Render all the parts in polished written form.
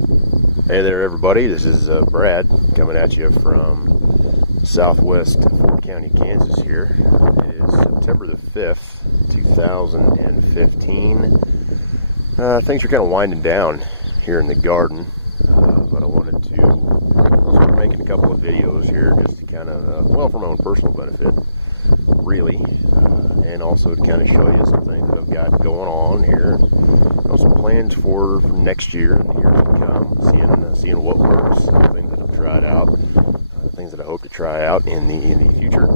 Hey there everybody, this is Brad coming at you from southwest Fort County, Kansas here. It is September the 5th, 2015. Things are kind of winding down here in the garden, but I wanted to start making a couple of videos here just to kind of, well, for my own personal benefit, really, and also to kind of show you some things that I've got going on here. Some plans for next year and the years to come, seeing what works, things that I've tried out, things that I hope to try out in the future.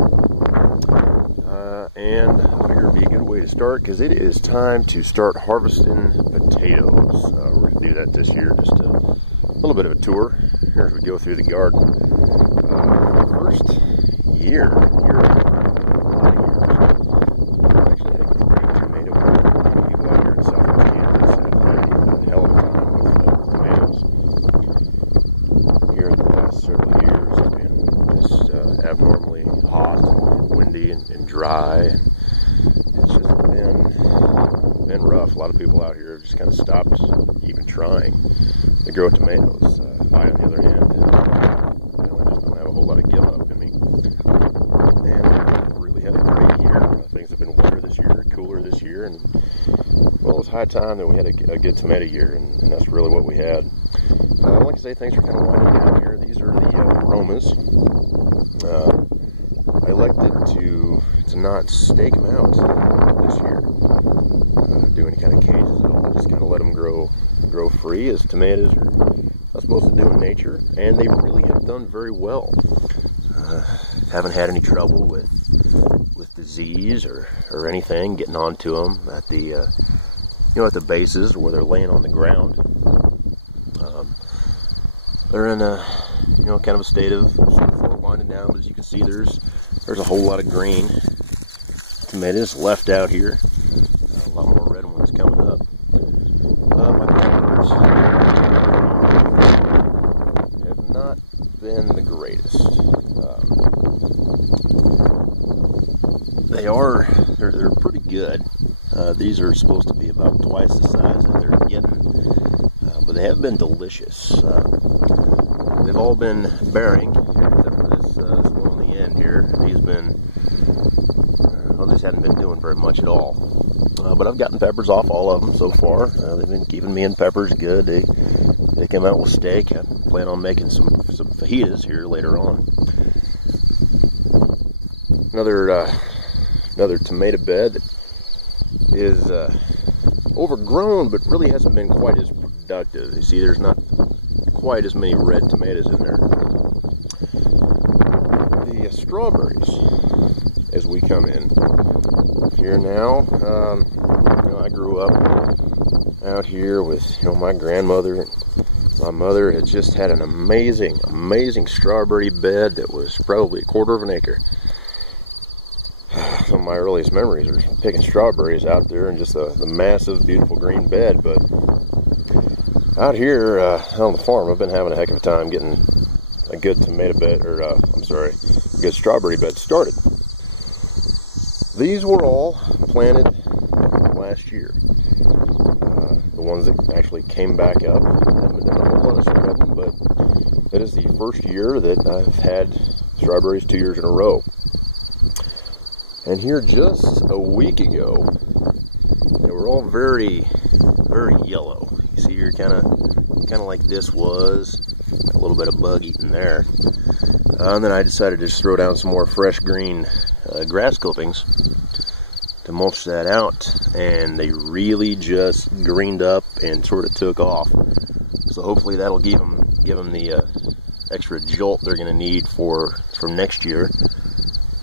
And I figure it'd be a good way to start because it is time to start harvesting potatoes. We're going to do that this year, just a little bit of a tour here as we go through the garden. First year, abnormally hot and windy and dry, and it's just been rough. A lot of people out here have just kind of stopped even trying to grow tomatoes. I, on the other hand, I just don't have a whole lot of give up in me. And really had a great year. Things have been winter this year, cooler this year, and well, it's high time that we had a good tomato year, and that's really what we had. Like I say, things are kind of winding down here. These are the aromas. I elected to not stake them out this year, do any kind of cages at all, just kind of let them grow free as tomatoes are supposed to do in nature, and they really have done very well. Haven't had any trouble with disease or anything getting onto them at the at the bases where they're laying on the ground. They're in a kind of a state of winding down, but as you can see, there's a whole lot of green tomatoes left out here. A lot more red ones coming up. My peppers have not been the greatest. They're pretty good. These are supposed to be about twice the size that they're getting, but they have been delicious. They've all been bearing, except for this one on the end here. He's been, this hadn't been doing very much at all. But I've gotten peppers off all of them so far. They've been keeping me in peppers good. They came out with steak. I plan on making some fajitas here later on. Another tomato bed that is overgrown, but really hasn't been quite as productive. You see, there's not quite as many red tomatoes in there. The strawberries, as we come in here now, I grew up out here with my grandmother. My mother had just had an amazing strawberry bed that was probably a quarter of an acre. Some of my earliest memories are picking strawberries out there in just the massive, beautiful green bed. But out here on the farm, I've been having a heck of a time getting a good tomato bed, a good strawberry bed started. These were all planted last year. The ones that actually came back up, haven't been a whole lot of them, but that is the first year that I've had strawberries 2 years in a row. And here just a week ago, they were all very, very yellow. You see here, kind of like this was, a little bit of bug eating there. And then I decided to just throw down some more fresh green grass clippings to mulch that out, and they really just greened up and sort of took off. So hopefully that'll give them the extra jolt they're going to need for next year.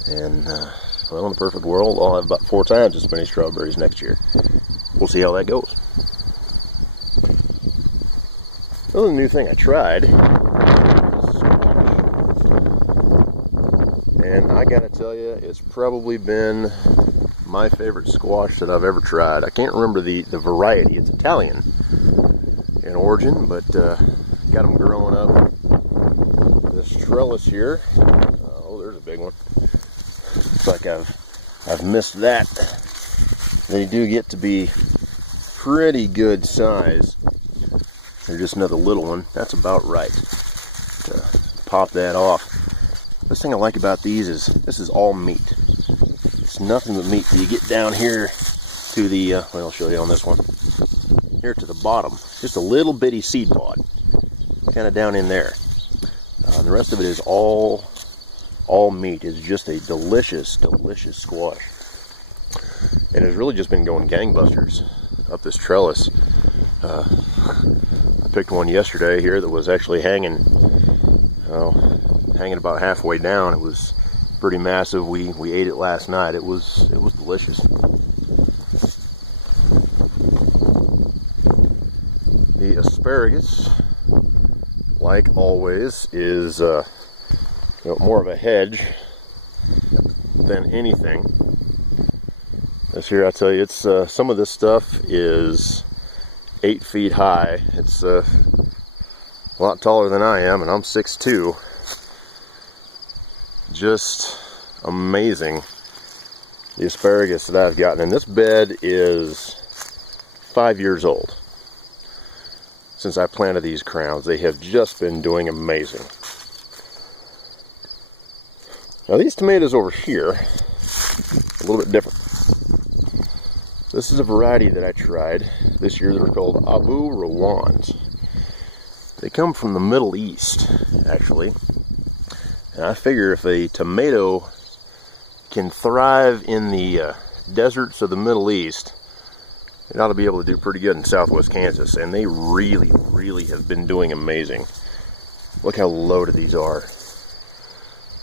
And well, in the perfect world, I'll have about 4 times as many strawberries next year. We'll see how that goes. Another new thing I tried is squash. And I gotta tell you, it's probably been my favorite squash that I've ever tried. I can't remember the variety. It's Italian in origin, but got them growing up this trellis here. Oh, there's a big one. Looks like I've missed that. They do get to be pretty good size. There's just another little one. That's about right to pop that off. This thing I like about these is this is all meat. It's nothing but meat. You get down here to the, well, I'll show you on this one. Here to the bottom, just a little bitty seed pod, kind of down in there. The rest of it is all meat. It's just a delicious, delicious squash. And it's really just been going gangbusters up this trellis. I picked one yesterday here that was actually hanging about halfway down. It was pretty massive. We ate it last night. It was delicious. The asparagus, like always, is more of a hedge than anything. This here, I tell you, it's some of this stuff is 8 feet high. It's a lot taller than I am, and I'm 6'2". Just amazing, the asparagus that I've gotten. And this bed is 5 years old. Since I planted these crowns, they have just been doing amazing. Now these tomatoes over here, a little bit different. This is a variety that I tried this year that are called Abu Rawans. They come from the Middle East, actually. And I figure if a tomato can thrive in the deserts of the Middle East, it ought to be able to do pretty good in southwest Kansas. And they really, really have been doing amazing. Look how loaded these are.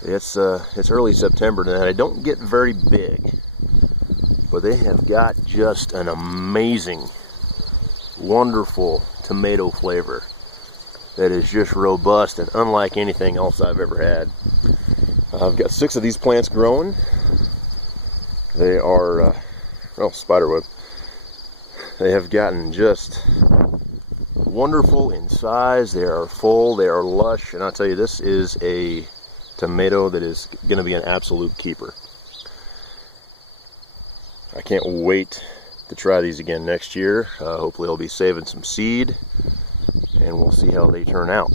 It's early September now. They don't get very big, but they have got just an amazing, wonderful tomato flavor that is just robust and unlike anything else I've ever had. I've got 6 of these plants growing. They are, well, spiderweb. They have gotten just wonderful in size. They are full, they are lush, and I'll tell you, this is a tomato that is going to be an absolute keeper. I can't wait to try these again next year. Hopefully I'll be saving some seed, and we'll see how they turn out.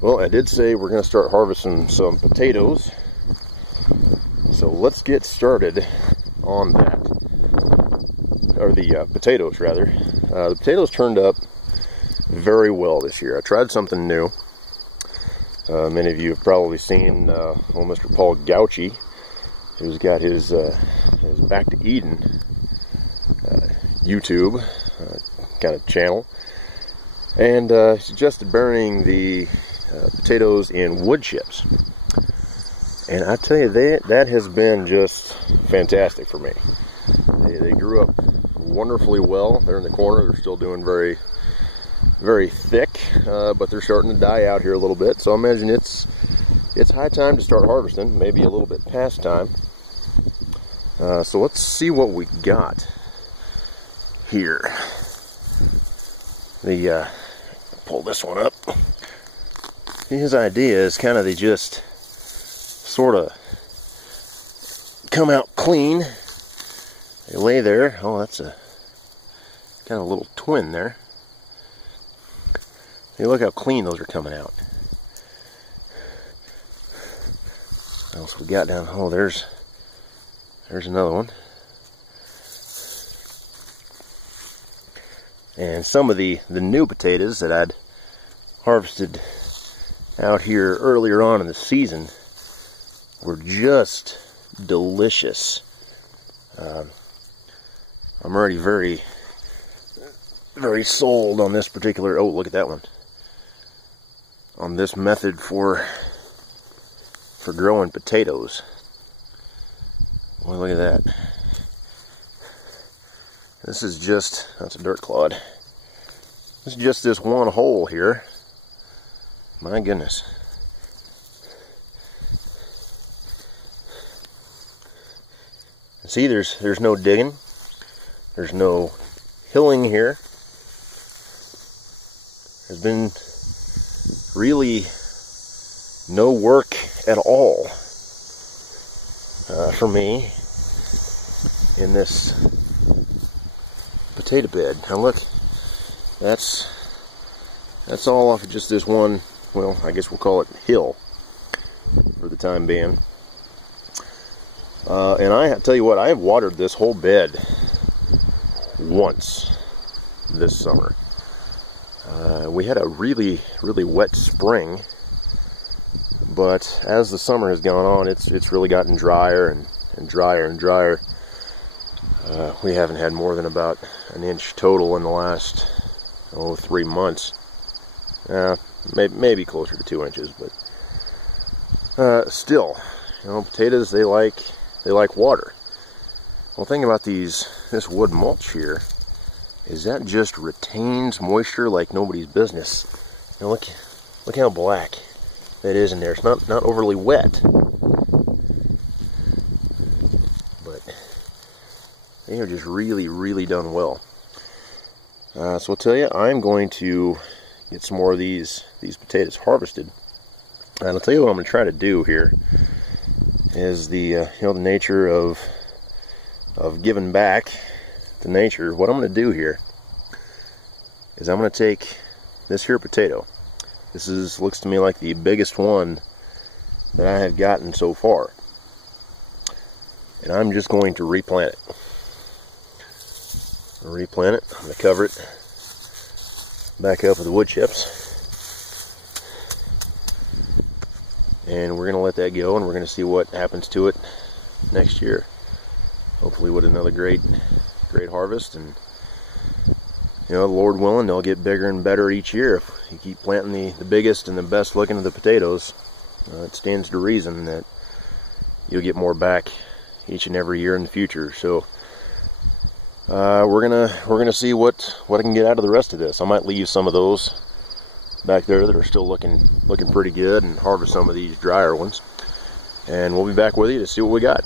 Well, I did say we're going to start harvesting some potatoes, so let's get started on that, or the potatoes rather. The potatoes turned up very well this year. I tried something new. Many of you have probably seen old Mr. Paul Gauchi, who's got his Back to Eden YouTube kind of channel, and suggested burning the potatoes in wood chips. And I tell you, that has been just fantastic for me. They grew up wonderfully well. They're in the corner. They're still doing very, very thick, but they're starting to die out here a little bit. So I imagine it's high time to start harvesting. Maybe a little bit past time. So let's see what we got here. Pull this one up. His idea is kind of they just sort of come out clean. They lay there. Oh, that's a kind of a little twin there. Hey, look how clean those are coming out. What else we got down? Oh, there's another one. And some of the new potatoes that I'd harvested out here earlier on in the season were just delicious. I'm already very, very sold on this particular, oh, look at that one. On this method for growing potatoes. Well, look at that. This is just, that's a dirt clod. This is just this one hole here. My goodness. See, there's no digging. There's no hilling here. There's been really no work at all for me in this potato bed. Now look, that's all off of just this one, well, I guess we'll call it hill for the time being. And I tell you what, I have watered this whole bed once this summer. We had a really wet spring, but as the summer has gone on, it's really gotten drier and drier and drier. We haven't had more than about an inch total in the last 3 months. Maybe closer to 2 inches, but still, you know, potatoes, they like water. Well, the thing about this wood mulch here is that just retains moisture like nobody's business. You know, look how black that is in there. It's not overly wet, but they are just really done well. So I'll tell you, I'm going to get some more of these potatoes harvested, and I'll tell you what I'm going to try to do here is the nature of giving back to nature. What I'm going to do here is I'm going to take this here potato. This looks to me like the biggest one that I have gotten so far, and I'm just going to replant it. I'm going to cover it back up with the wood chips, and we're going to let that go, and we're going to see what happens to it next year. Hopefully with another great harvest, and you know, Lord willing, they'll get bigger and better each year if you keep planting the biggest and the best looking of the potatoes. It stands to reason that you'll get more back each and every year in the future. So we're gonna see what I can get out of the rest of this. I might leave some of those back there that are still looking pretty good, and harvest some of these drier ones, and we'll be back with you to see what we got.